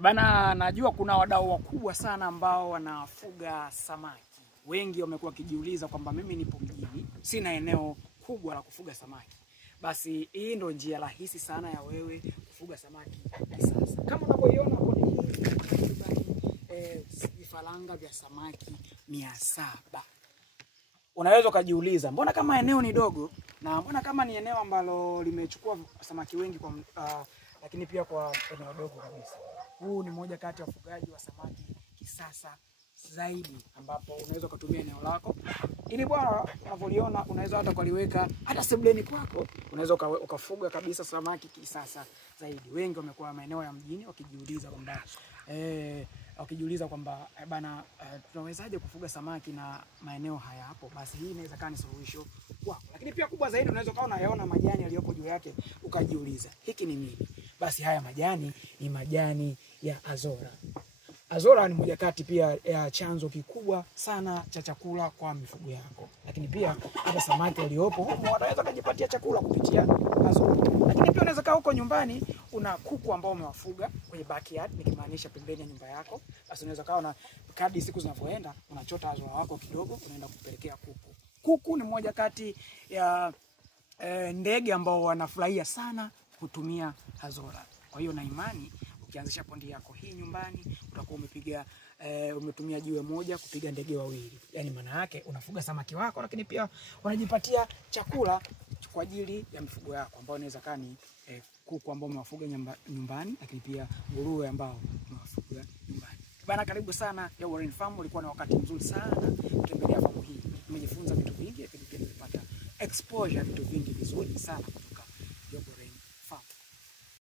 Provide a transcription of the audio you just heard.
Bana, najua kuna wadau wakubwa sana ambao wanafuga samaki. Wengi wamekuwa kijiuliza kwamba mimi nipo mjini, sina eneo kubwa la kufuga samaki. Basi hii ndio njia rahisi sana ya wewe kufuga samaki kisasa. Kama unavyoiona hapo ni vifaranga vya samaki 700. Unaweza kujiuliza, mbona kama eneo ni dogo na mbona kama ni eneo ambalo limechukua samaki wengi kwa lakini pia kwa eneo dogo kabisa. Huu ni moja kati ya ufugaji wa samaki kisasa zaidi, ambapo unaweza kutumia eneo lako. Ili bwana unavyoliona, unaweza hata kuliweka hata sebuleni kwako, unaweza ukafuga kabisa samaki kisasa zaidi. Wengi wamekuwa maeneo ya mjini wakijiuliza kwamba bana, tunawezaje kufuga samaki na maeneo haya hapo? Basi hii inaweza kuwa ni suluhisho kwako. Lakini pia kubwa zaidi, unaweza kaona unayaona majani yaliyopo juu yake, ukajiuliza hiki ni nini? Basi haya majani ni majani ya Azora. Azora ni moja kati pia ya chanzo kikubwa sana cha chakula kwa mifugo yako. Lakini pia hata samaki waliopo huko wanaweza kujipatia chakula kupitia Azora. Lakini pia unaweza kaa huko nyumbani una kuku ambao umewafuga kwenye backyard, nikimaanisha pembeni ya nyumba yako. Basi unaweza kaa na kadri siku zinavyoenda unachota Azora wako kidogo, unaenda kupelekea kuku. Kuku ni moja kati ya ndege ambao wanafurahia sana kutumia Azora. Kwa hiyo na imani ukianzisha pondi yako hii nyumbani, utakuwa umetumia jiwe moja kupiga ndege wawili. Yaani maana yake unafuga samaki wako, lakini pia unajipatia chakula kwa ajili ya mifugo yako, ambao inaweza kuwa ni kuku ambao umewafuga nyumbani, lakini pia nguruwe ambao umewafuga nyumbani. Bana, karibu sana ya Warren Farm. Ulikuwa na wakati mzuri sana kutembelea farm hii. Umejifunza vitu vingi, lakini pia umepata exposure vitu vingi vizuri sana.